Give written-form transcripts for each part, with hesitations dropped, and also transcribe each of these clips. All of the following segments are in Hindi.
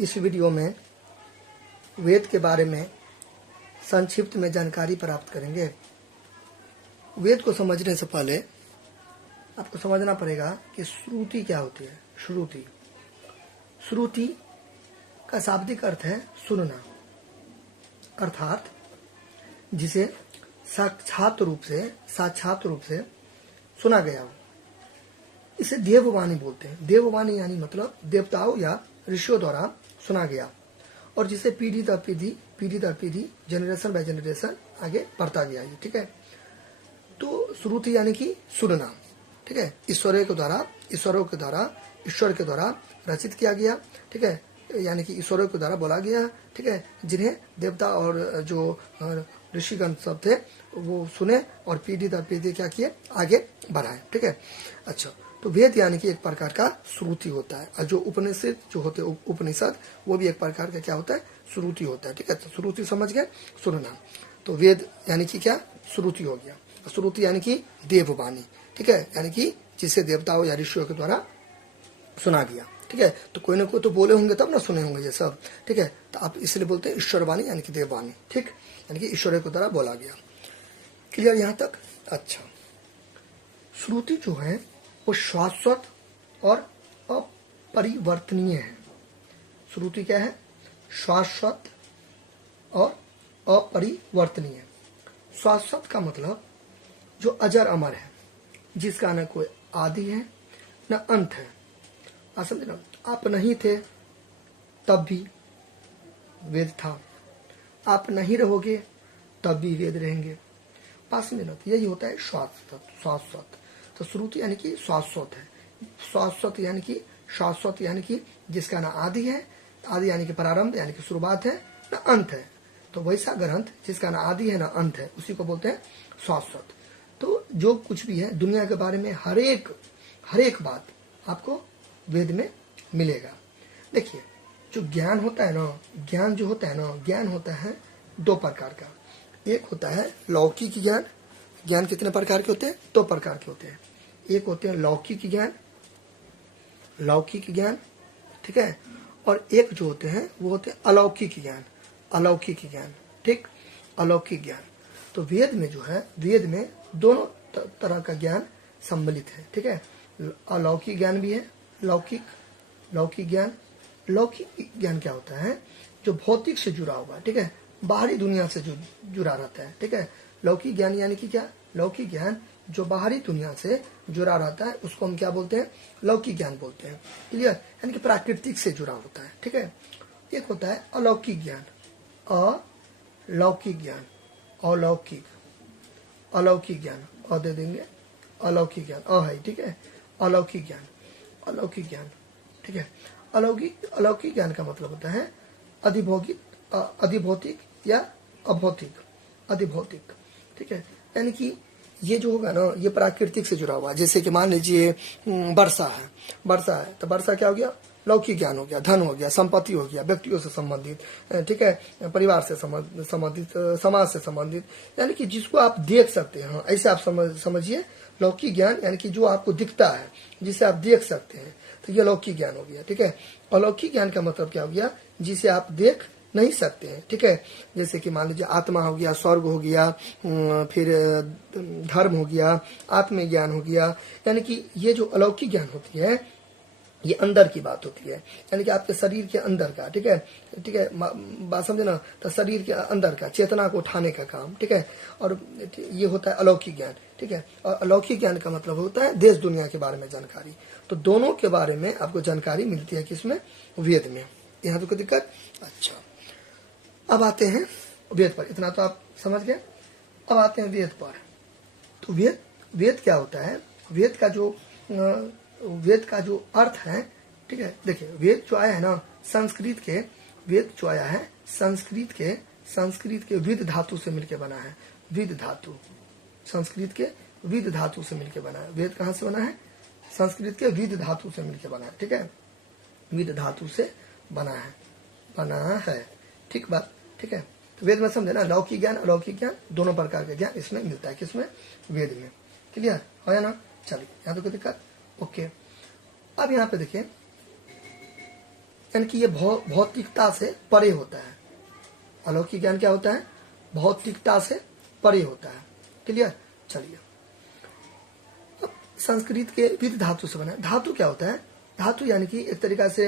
इस वीडियो में वेद के बारे में संक्षिप्त में जानकारी प्राप्त करेंगे। वेद को समझने से पहले आपको समझना पड़ेगा कि श्रुति क्या होती है। श्रुति श्रुति का शाब्दिक अर्थ है सुनना, अर्थात जिसे साक्षात रूप से सुना गया हो। इसे देववाणी बोलते हैं। देववाणी यानी मतलब देवताओं या ऋषियों द्वारा सुना गया, और जिसे पीढ़ी दर पीढ़ी जनरेशन बाय जनरेशन आगे बढ़ता गया। ये ठीक है। तो श्रुति यानी कि सुनना, ठीक है, ईश्वर के द्वारा रचित किया गया, ठीक है, यानी कि ईश्वरों के द्वारा बोला गया, ठीक है, जिन्हें देवता और जो ऋषिगण सब थे वो सुने और पीढ़ी दर पीढ़ी क्या किए, आगे बढ़ाए, ठीक है। अच्छा, तो वेद यानी कि एक प्रकार का श्रुति होता है, और जो उपनिषद जो होते हैं उपनिषद वो भी एक प्रकार का क्या होता है, श्रुति होता है, ठीक है। तो श्रुति समझ गए, सुनना। तो वेद यानी कि क्या, श्रुति हो गया। श्रुति यानी कि देववाणी, ठीक है, यानी कि जिसे देवताओं या ऋषियों के द्वारा सुना गया, ठीक है। तो कोई ना कोई तो बोले होंगे तब ना सुने होंगे ये सब, ठीक है। तो आप इसलिए बोलते हैं ईश्वरवाणी यानी कि देववाणी, ठीक, यानी कि ईश्वर के द्वारा बोला गया। क्लियर यहाँ तक? अच्छा, श्रुति जो है वो शाश्वत और अपरिवर्तनीय है। श्रुति क्या है? शाश्वत और अपरिवर्तनीय। शाश्वत का मतलब जो अजर अमर है, जिसका न कोई आदि है न अंत है। आप समझे ना? आप नहीं थे तब भी वेद था, आप नहीं रहोगे तब भी वेद रहेंगे। पास में ना, यही होता है शाश्वत। तो श्रुति यानी कि शाश्वत है। शाश्वत यानी कि जिसका ना आदि है, आदि यानी कि प्रारंभ यानी कि शुरुआत है, ना अंत है। तो वैसा ग्रंथ जिसका ना आदि है ना अंत है, उसी को बोलते हैं शाश्वत। तो जो कुछ भी है दुनिया के बारे में हर एक बात आपको वेद में मिलेगा। देखिए, जो ज्ञान होता है ना, ज्ञान होता है दो प्रकार का। एक होता है लौकिक ज्ञान। ज्ञान कितने प्रकार के होते हैं? दो प्रकार के होते हैं। एक होते हैं लौकिक ज्ञान, ठीक है, और एक जो होते हैं वो होते हैं अलौकिक ज्ञान, ठीक, अलौकिक ज्ञान। तो वेद में जो है, वेद में दोनों तरह का ज्ञान सम्मिलित है, ठीक है। अलौकिक ज्ञान भी है, लौकिक ज्ञान क्या होता है? जो भौतिक से जुड़ा हुआ है, ठीक है, बाहरी दुनिया से जुड़ा रहता है, ठीक है। लौकिक ज्ञान यानी कि क्या? लौकिक ज्ञान जो बाहरी दुनिया से जुड़ा रहता है उसको हम क्या बोलते हैं? लौकिक ज्ञान बोलते हैं। क्लियर? यानी कि प्राकृतिक से जुड़ा होता है, ठीक है। एक होता है अलौकिक ज्ञान, अलौकिक ज्ञान, अलौकिक ज्ञान, दे देंगे, अलौकिक ज्ञान है, ठीक है। अलौकिक ज्ञान, ठीक है। अलौकिक ज्ञान का मतलब होता है अधिभौतिक या अभौतिक, ठीक है। यानी कि ये जो होगा ना, ये प्राकृतिक से जुड़ा हुआ है। जैसे कि मान लीजिए वर्षा है, तो वर्षा क्या हो गया? लौकिक ज्ञान हो गया। धन हो गया, संपत्ति हो गया, व्यक्तियों से संबंधित, ठीक है, परिवार से संबंधित, समाज से संबंधित, यानी कि जिसको आप देख सकते हैं, ऐसे आप समझिए। लौकिक ज्ञान यानी कि जो आपको दिखता है, जिसे आप देख सकते हैं, तो ये लौकिक ज्ञान हो गया, ठीक है। अलौकिक ज्ञान का मतलब क्या हो गया? जिसे आप देख नहीं सकते हैं, ठीक है। जैसे कि मान लीजिए आत्मा हो गया, स्वर्ग हो गया, फिर धर्म हो गया, आत्मज्ञान हो गया। यानी कि ये जो अलौकिक ज्ञान होती है ये अंदर की बात होती है, यानी कि आपके शरीर के अंदर का, ठीक है, बात समझे ना। तो शरीर के अंदर का, चेतना को उठाने का काम, ठीक है। और ये होता है अलौकिक ज्ञान, ठीक है। और अलौकिक ज्ञान का मतलब होता है देश दुनिया के बारे में जानकारी। तो दोनों के बारे में आपको जानकारी मिलती है किसमें? वेद में। यहाँ तो कोई दिक्कत? अच्छा, अब आते हैं वेद पर। इतना तो आप समझ गए। अब आते हैं वेद पर। तो वेद क्या होता है? वेद का जो अर्थ है, ठीक है। देखिए, वेद जो आया है ना, संस्कृत के विद धातु से मिलकर बना है। विद धातु, संस्कृत के विद धातु से मिलकर बना है। वेद कहाँ से बना है? संस्कृत के विद धातु से मिलकर बना है, ठीक है। विद धातु से बना है, ठीक बात, ठीक है। तो वेद में समझे ना, लौकिक ज्ञान अलौकिक ज्ञान दोनों प्रकार का ज्ञान इसमें मिलता है। किसमें? वेद में। क्लियर हो या ना? चलिए, यहाँ तो कोई दिक्कत? ओके। अब यहाँ पे देखिए, यानी कि ये भौतिकता से परे होता है। अलौकिक ज्ञान क्या होता है? भौतिकता से परे होता है। क्लियर? चलिए, अब संस्कृत के विद धातु से बना। धातु क्या होता है? धातु यानी कि एक तरीका से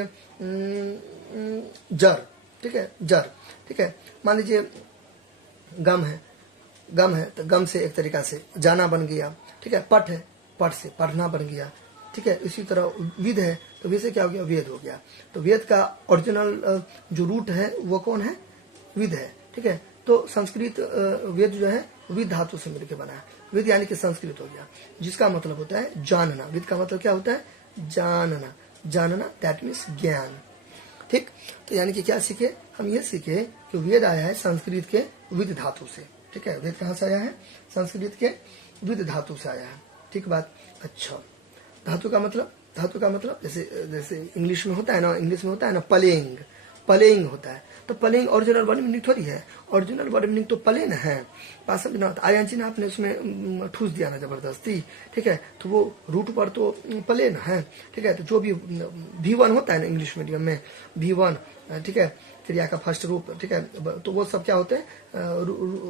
जड़, ठीक है, जड़, ठीक है। मान लीजिए गम है, गम है तो गम से एक तरीका से जाना बन गया, ठीक है। पट है, पट से पढ़ना बन गया, ठीक है। इसी तरह विद है तो विद से क्या हो गया? वेद हो गया। तो वेद का ओरिजिनल जो रूट है वो कौन है? विद है, ठीक है। तो संस्कृत वेद जो है विद धातु से मिलकर बना है। विद यानी कि संस्कृत हो गया, जिसका मतलब होता है जानना। विद का मतलब क्या होता है? जानना। जानना दैट मीन्स ज्ञान, ठीक। तो यानी कि क्या सीखे हम? ये सीखे कि वेद आया है संस्कृत के विद धातु से, ठीक है। वेद कहाँ से आया है? संस्कृत के विद धातु से आया है, ठीक बात। अच्छा, धातु का मतलब? धातु का मतलब जैसे जैसे इंग्लिश में होता है ना, इंग्लिश में होता है ना पलेंग, पलेंग होता है। तो पलेंग ओरिजिनल वर्ड मीनिंग थोड़ी है, ओरिजिनल वर्ड मीनिंग तो पलेन है। बात समझना। आईएनजी ना आपने उसमें ठूस दिया ना जबरदस्ती, ठीक है, तो वो रूट पर तो पलेन है, ठीक है। तो जो भी V1 होता है ना इंग्लिश मीडियम में, V1, ठीक है, क्रिया का फर्स्ट रूप, ठीक है, तो वो सब क्या होते हैं?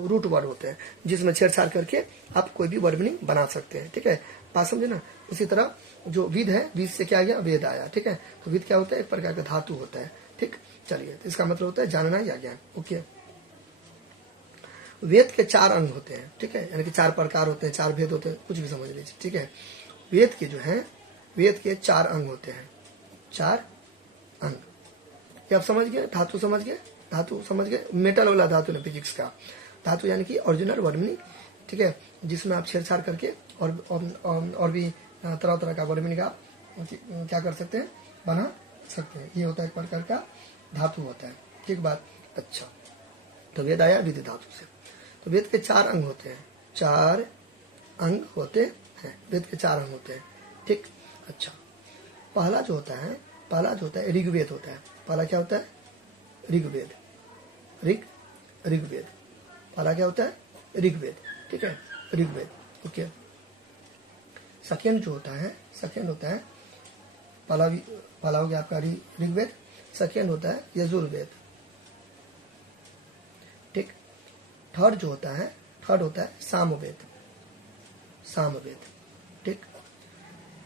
रूट वर्ड होते हैं, जिसमें छेड़छाड़ करके आप कोई भी वर्ड मीनिंग बना सकते हैं, ठीक है। बात समझे ना। उसी तरह जो विद है, विद से क्या गया? वेद आया, ठीक है। तो विद क्या होता है? एक प्रकार का धातु होता है, ठीक। चलिए, तो इसका मतलब होता है जानना या ज्ञान। ओके, वेद के 4 अंग होते हैं, ठीक है, यानी कि 4 प्रकार होते हैं, 4 भेद होते हैं, कुछ भी समझ लीजिए, ठीक है। वेद के जो है, वेद के 4 अंग होते हैं, 4 अंग। ये आप समझ गए? धातु समझ गए? धातु समझ गए? मेटल वाला धातु ना, फिजिक्स का धातु यानी कि ओरिजिनल वर्ड मीनिंग, ठीक है, जिसमें आप छेड़छाड़ करके और भी तरह तरह का वर्ड मीनिंग आप क्या कर सकते हैं? बना सकते हैं। ये होता है एक प्रकार का धातु होता है, ठीक बात। अच्छा, तो वेद आया विद धातु से। तो वेद के 4 अंग होते हैं, 4 अंग होते हैं, वेद के 4 अंग होते हैं, ठीक। अच्छा, पहला जो होता है, पहला जो होता है ऋग्वेद होता है। पहला क्या होता है? ऋग्वेद। ऋग्वेद पहला क्या होता है? ऋग्वेद, ठीक है, ऋग्वेद। ओके, सेकेंड जो होता है, सेकेंड होता है पहला हो गया आपका ऋग्वेद, सेकेंड होता है यजुर्वेद, ठीक। थर्ड जो होता है, थर्ड होता है सामवेद, सामवेद, ठीक।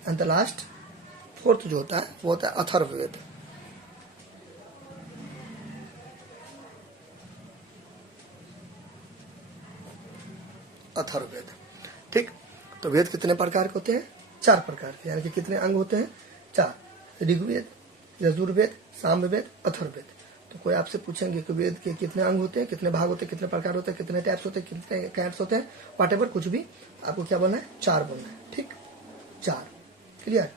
एंड द लास्ट फोर्थ जो होता है वो होता है अथर्ववेद। अथर्ववेद, ठीक। तो वेद कितने प्रकार के होते हैं? 4 प्रकार के, यानी कि कितने अंग होते हैं? 4। ऋग्वेद, यजुर्वेद, सामवेद, अथर्ववेद। तो कोई आपसे पूछेंगे कि वेद के कितने अंग होते हैं, कितने भाग होते हैं, कितने प्रकार होते हैं, कितने टाइप्स होते हैं, कितने कैंट्स होते हैं, व्हाटएवर, कुछ भी आपको क्या बोलना है? 4 बोलना है, ठीक, 4। क्लियर?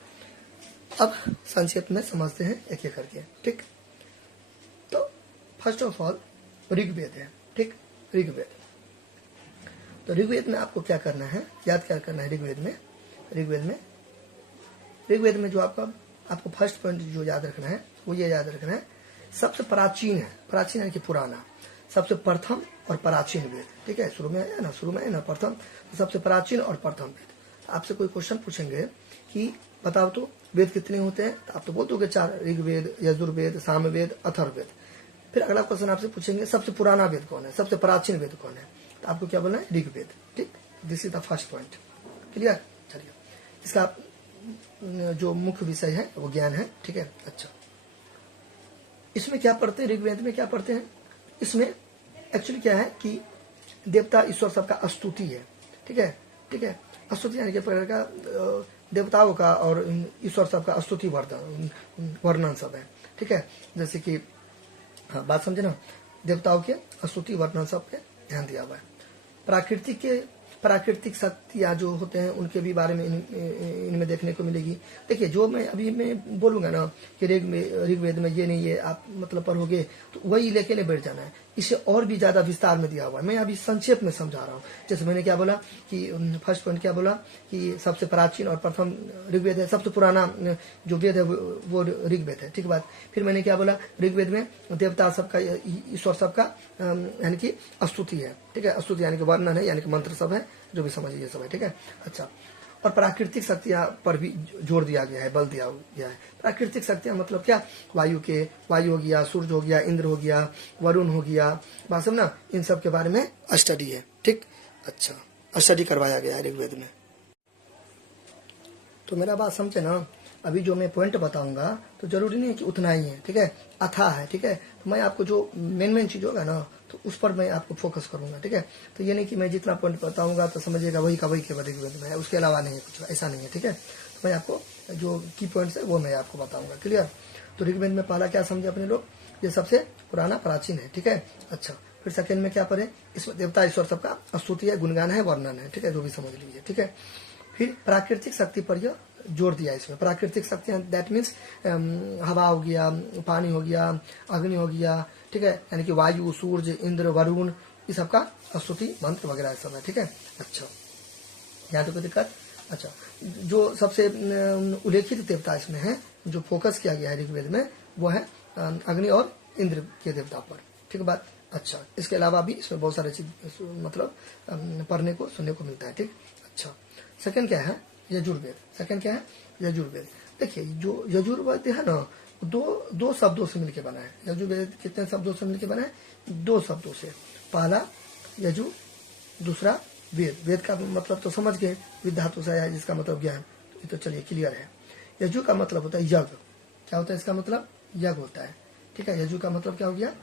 अब संक्षेप में समझते हैं एक एक करके, ठीक। तो फर्स्ट ऑफ ऑल ऋग्वेद है, ठीक, ऋग्वेद। तो ऋग्वेद में आपको क्या करना है? याद क्या करना है ऋग्वेद में? ऋग्वेद में जो आपको फर्स्ट पॉइंट जो याद रखना है वो ये याद रखना है, सबसे प्राचीन है, प्राचीन यानी कि पुराना, सबसे प्रथम और प्राचीन वेद, ठीक है। शुरू में है ना, शुरू में है ना प्रथम, तो सबसे प्राचीन और प्रथम वेद। आपसे कोई क्वेश्चन पूछेंगे कि बताओ तो वेद कितने होते हैं, तो आप तो बोल दोगे 4, ऋग्वेद, यजुर्वेद, सामवेद, अथर्ववेद। फिर अगला क्वेश्चन आपसे पूछेंगे सबसे पुराना वेद कौन है, सबसे प्राचीन वेद कौन है, तो आपको क्या बोलना है? ऋग्वेद, ठीक। This is the first point. Clear? चलिए, इसका जो मुख्य विषय है वो ज्ञान है, ठीक है। अच्छा, इसमें क्या पढ़ते हैं? ऋग्वेद में क्या पढ़ते हैं? इसमें एक्चुअली क्या है कि देवता ईश्वर सबका स्तुति है, ठीक है, ठीक है। स्तुति यानी कि प्रकार का देवताओं का और ईश्वर सबका स्तुति वर्णन सब है, ठीक है। जैसे कि हाँ, बात समझे ना, देवताओं के स्तुति वर्णन सब पे ध्यान दिया हुआ है। प्राकृतिक शक्तियाँ जो होते हैं उनके भी बारे में इनमें देखने को मिलेगी। देखिए, जो मैं बोलूँगा ना कि ऋग्वेद में ये नहीं, ये आप मतलब पढ़ोगे तो वही लेके बैठ जाना है, इसे और भी ज़्यादा विस्तार में दिया हुआ है। मैं अभी संक्षेप में समझा रहा हूँ। जैसे मैंने क्या बोला कि फर्स्ट पॉइंट क्या बोला कि सबसे प्राचीन और प्रथम ऋग्वेद है, सबसे पुराना जो वेद है वो ऋग्वेद है, ठीक बात। फिर मैंने क्या बोला? ऋग्वेद में देवता सबका, ईश्वर सबका यानी कि स्तुति है, ठीक है। स्तुति यानी कि वर्णन है, यानी कि मंत्र सब है, जो भी समझिए सब है, ठीक है। अच्छा, और प्राकृतिक शक्तियां पर भी जोर दिया गया है, बल दिया गया है। प्राकृतिक शक्तियां मतलब क्या, वायु हो गया, सूर्य हो गया, इंद्र हो गया, वरुण हो गया, बात समझना, इन सब के बारे में स्टडी है। ठीक, अच्छा, स्टडी करवाया गया है ऋग्वेद में। तो मेरा बात समझे ना, अभी जो मैं पॉइंट बताऊंगा तो जरूरी नहीं है कि उतना ही है, ठीक है, अथाह है, ठीक है। तो मैं आपको जो मेन चीज होगा ना तो उस पर मैं आपको फोकस करूंगा, ठीक है। तो ये नहीं कि मैं जितना पॉइंट बताऊंगा तो समझिएगा वही का वही केवल ऋग्वेद में है, उसके अलावा नहीं है कुछ, ऐसा नहीं है, ठीक है। तो मैं आपको जो की पॉइंट्स है वो मैं आपको बताऊंगा, क्लियर। तो ऋग्वेद में पहला क्या समझे अपने लोग, ये सबसे पुराना प्राचीन है, ठीक है। अच्छा, फिर सेकंड में क्या पढ़े, इसमें देवता ईश्वर सबका स्तुति है, गुणगान है, वर्णन है, ठीक है, जो भी समझ लीजिए, ठीक है। फिर प्राकृतिक शक्ति पर यह जोर दिया इसमें। प्राकृतिक शक्तियां दैट मीन्स हवा हो गया, पानी हो गया, अग्नि हो गया, ठीक है, यानी कि वायु, सूर्य, इंद्र, वरुण, इस सबका स्तुति मंत्र वगैरह सब है, ठीक है। अच्छा, यहाँ तो कोई दिक्कत। अच्छा, जो सबसे उल्लेखित देवता इसमें है, जो फोकस किया गया है ऋग्वेद में, वो है अग्नि और इंद्र के देवता पर, ठीक है बात। अच्छा, इसके अलावा भी इसमें बहुत सारे चीज मतलब पढ़ने को सुनने को मिलता है, ठीक। अच्छा, सेकंड क्या है, यजुर्वेद। सेकंड क्या है, यजुर्वेद। देखिए जो यजुर्वेद है ना, दो शब्दों से मिलकर बना है। यजुर्वेद कितने शब्दों से मिलकर बना है, 2 शब्दों से। पहला यजु, दूसरा वेद। वेद का मतलब तो समझ गए, विधातु से आया जिसका मतलब ज्ञान, ये तो चलिए क्लियर है। यजु का मतलब होता है यज्ञ। क्या होता है इसका मतलब, यज्ञ होता है, ठीक है। यजु का मतलब क्या हो गया,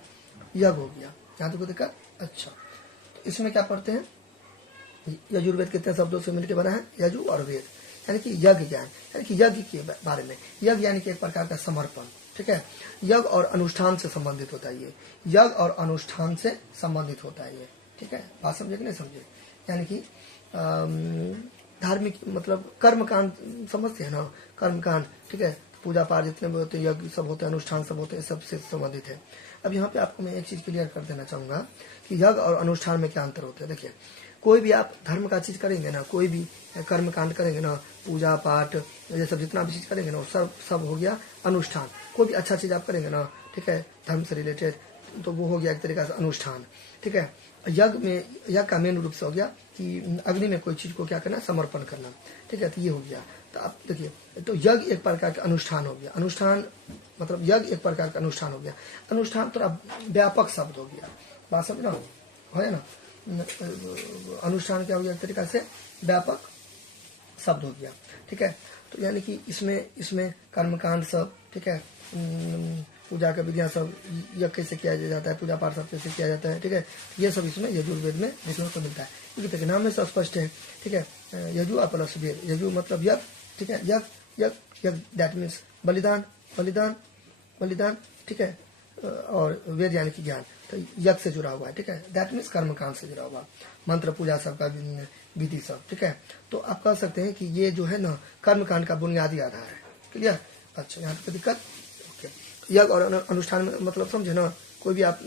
यज्ञ हो गया। यहाँ तो कोई दिक्कत। अच्छा, तो इसमें क्या पढ़ते हैं, यजुर्वेद कितने शब्दों से मिलकर बना है, यजु और वेद, यानी कि यज्ञ ज्ञान, यानी कि यज्ञ के बारे में। यज्ञ यानी कि एक प्रकार का समर्पण, ठीक है। यज्ञ और अनुष्ठान से संबंधित होता है ये, यज्ञ और अनुष्ठान से संबंधित होता है ये, ठीक है। बात समझे कि नहीं समझे, यानी कि धार्मिक मतलब कर्मकांड समझते हैं ना, कर्मकांड, ठीक है। पूजा पाठ जितने भी होते हैं, यज्ञ सब होते हैं, अनुष्ठान सब होते हैं, सबसे संबंधित है। अब यहाँ पे आपको मैं एक चीज क्लियर कर देना चाहूंगा कि यज्ञ और अनुष्ठान में क्या अंतर होता है। देखिए, कोई भी आप धर्म का चीज करेंगे ना, कोई भी कर्म कांड करेंगे ना, पूजा पाठ ये सब जितना भी चीज करेंगे ना, सब हो गया अनुष्ठान। कोई भी अच्छा चीज आप करेंगे ना, ठीक है, धर्म से रिलेटेड, तो वो हो गया एक तरीका से अनुष्ठान, ठीक है। यज्ञ का मेन रूप से हो गया कि अग्नि में कोई चीज को क्या करना, समर्पण करना, ठीक है। तो ये हो गया। तो आप देखिए, तो यज्ञ एक प्रकार का अनुष्ठान हो गया। अनुष्ठान मतलब यज्ञ एक प्रकार का अनुष्ठान हो गया। अनुष्ठान थोड़ा व्यापक शब्द हो गया, बात समझना है ना। अनुष्ठान क्या हो गया, एक तरीका से व्यापक शब्द हो गया, ठीक है। तो यानी कि इसमें कर्मकांड सब, ठीक है, पूजा का विधियां सब, यज्ञ कैसे किया जाता है, पूजा पाठ सब कैसे किया जाता है, ठीक है। ये सब इसमें यजुर्वेद में देखने को मिलता है, क्योंकि देखिए नाम में सब स्पष्ट है, ठीक है। यजु प्लस वेद, यजु मतलब यज्ञ, ठीक है, यज्ञ दैट मीन्स बलिदान, ठीक है, और वेद यानी कि ज्ञान, तो यज्ञ से जुड़ा हुआ है, ठीक है। दैट मीन्स कर्मकांड से जुड़ा हुआ, मंत्र पूजा सबका विधि सब, ठीक है। तो आप कह सकते हैं कि ये जो है ना कर्मकांड का बुनियादी आधार है, क्लियर। अच्छा, यहाँ पे दिक्कत, ओके। यज्ञ और अनुष्ठान में मतलब समझे ना, कोई भी आप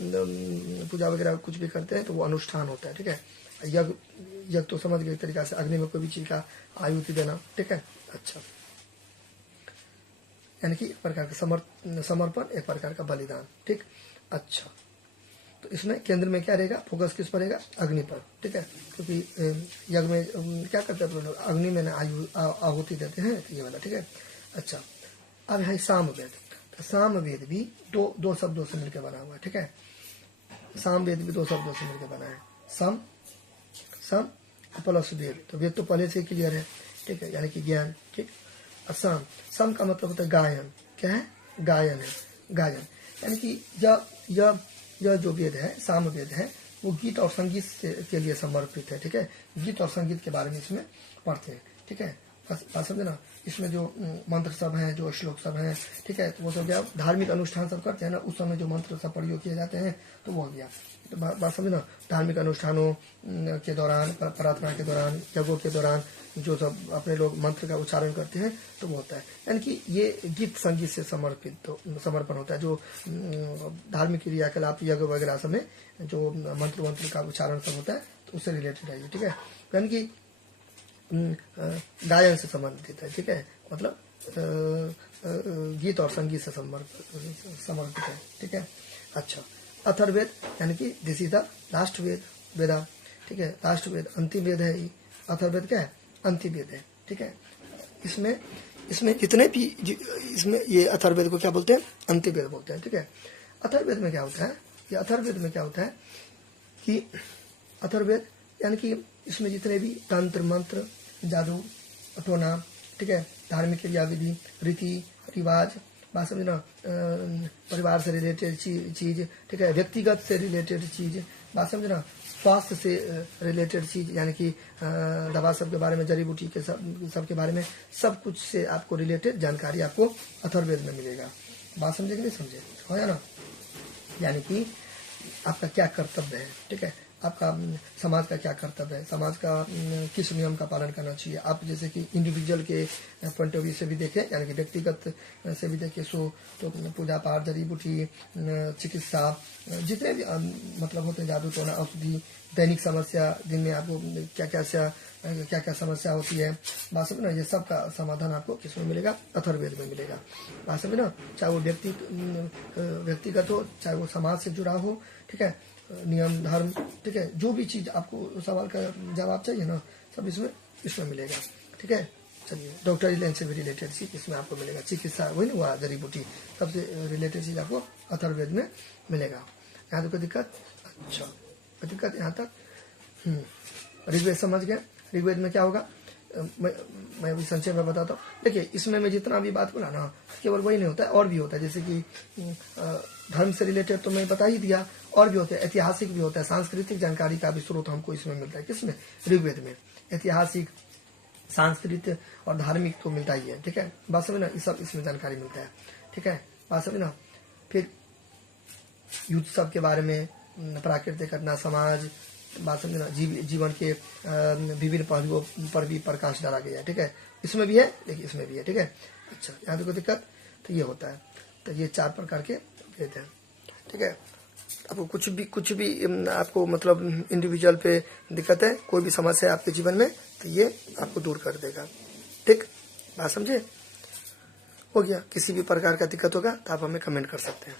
पूजा वगैरह कुछ भी करते हैं तो वो अनुष्ठान होता है, ठीक है। यज्ञ तो समझ गए एक तरीका से अग्नि में कोई भी चीज का आहुति देना, ठीक है। अच्छा, यानी कि एक प्रकार का समर्पण, एक प्रकार का बलिदान, ठीक। अच्छा, तो इसमें केंद्र में क्या रहेगा, फोकस किस पर रहेगा, अग्नि पर, ठीक है। क्योंकि यज्ञ में क्या करते हैं लोग, अग्नि में आहुति देते हैं, तो ये वाला, ठीक है। अच्छा, अब है सामवेद। तो सामवेद भी दो शब्दों से मिलकर बना हुआ है, ठीक है। सामवेद भी 2 शब्दों से मिलकर बना है, सम प्लस वेद। तो वेद तो पहले से क्लियर है, ठीक है, यानी कि ज्ञान, ठीक। सम का मतलब होता है गायन, क्या है, गायन है, गायन, यानी कि यह जो वेद है, साम वेद है, वो गीत और संगीत के लिए समर्पित है, ठीक है। गीत और संगीत के बारे में इसमें पढ़ते हैं, ठीक है। बात समझे ना, इसमें जो मंत्र सब हैं, जो श्लोक सब हैं, ठीक है, तो वो सब क्या धार्मिक अनुष्ठान सब करते हैं ना, उस समय जो मंत्र सब प्रयोग किए जाते हैं, तो वो हो गया। तो बात समझे ना, धार्मिक अनुष्ठानों के दौरान, प्रार्थना के दौरान, यज्ञों के दौरान जो सब अपने लोग मंत्र का उच्चारण करते हैं, तो वो होता है, यानी कि ये गीत संगीत से समर्पण होता है। जो धार्मिक क्रियाकलाप यज्ञ वगैरह समय जो मंत्र का उच्चारण सब होता है, तो उससे रिलेटेड है ये, ठीक है। यानी कि गायन से संबंधित है, ठीक है, मतलब गीत और संगीत से समर्पित है, ठीक है। अच्छा, अथर्ववेद यानी कि दिस इज द लास्ट वेद, वेदा, ठीक है, लास्ट वेद, अंतिम वेद है। अथर्ववेद क्या है, अंतिम वेद है, ठीक है। इसमें जितने भी इसमें ये अथर्ववेद को क्या बोलते हैं, अंत्यवेद बोलते हैं, ठीक है। अथर्ववेद में क्या होता है, ये अथर्ववेद में क्या होता है कि अथर्ववेद यानी कि इसमें जितने भी तंत्र मंत्र जादू टोना, ठीक है, धार्मिक क्रिया विधि रीति रिवाज, बात समझना, परिवार से रिलेटेड चीज, ठीक है, व्यक्तिगत से रिलेटेड चीज, बात समझना, स्वास्थ्य से रिलेटेड चीज यानी कि दवा सब के बारे में, जड़ी बूटी के सब के बारे में, सब कुछ से आपको रिलेटेड जानकारी आपको अथर्ववेद में मिलेगा। बात समझे कि नहीं समझे, हो या ना। यानी कि आपका क्या कर्तव्य है, ठीक है, आपका समाज का क्या कर्तव्य है, समाज का किस नियम का पालन करना चाहिए। आप जैसे कि इंडिविजुअल के पॉइंट ऑफ व्यू से भी देखें, यानी कि व्यक्तिगत से भी देखें, तो पूजा पाठ, जड़ी बूटी, चिकित्सा, जितने भी मतलब होते हैं, जादू टोना, औषधि, दैनिक समस्या, दिन में आपको क्या क्या समस्या होती है, बात समझ ना, ये सब का समाधान आपको किसमें मिलेगा, अथर्ववेद में मिलेगा। बात समझ ना, चाहे वो व्यक्तिगत हो, चाहे वो समाज से जुड़ा हो, ठीक है, नियम धर्म, ठीक है, जो भी चीज आपको सवाल का जवाब चाहिए ना, सब इसमें मिलेगा, ठीक है। चलिए, डॉक्टरी लाइन से भी रिलेटेड चीज इसमें आपको मिलेगा, चिकित्सा वही ना हुआ, जड़ी बूटी, सबसे रिलेटेड चीज आपको अथर्ववेद में मिलेगा। यहाँ तो कोई दिक्कत, अच्छा कोई दिक्कत यहाँ तक। ऋग्वेद समझ गए, ऋग्वेद में क्या होगा, मैं अभी संक्षेप में बताता हूँ। देखिए, इसमें मैं जितना भी बात बोला ना, केवल वही नहीं होता है, और भी होता है, जैसे कि धर्म से रिलेटेड तो मैं बता ही दिया, और भी होता है, ऐतिहासिक भी होता है, सांस्कृतिक जानकारी का भी स्रोत हमको इसमें मिलता है। किसमें, ऋग्वेद में ऐतिहासिक, सांस्कृतिक और धार्मिक तो मिलता ही है, ठीक है। बात समझ ना, ये सब इसमें जानकारी मिलता है, ठीक है, बात समझ ना। फिर युद्ध सब के बारे में, प्राकृतिक घटना, समाज, बात समझना, जीवन के विभिन्न पहलुओं पर भी प्रकाश डाला गया है, ठीक है। इसमें भी है, देखिए इसमें भी है, ठीक है। अच्छा, यहाँ तो कोई दिक्कत, तो ये होता है, तो ये 4 प्रकार के भेद हैं, ठीक है। आपको कुछ भी आपको मतलब इंडिविजुअल पे दिक्कत है, कोई भी समस्या है आपके जीवन में, तो ये आपको दूर कर देगा, ठीक। बात समझे, हो गया। किसी भी प्रकार का दिक्कत होगा तो आप हमें कमेंट कर सकते हैं।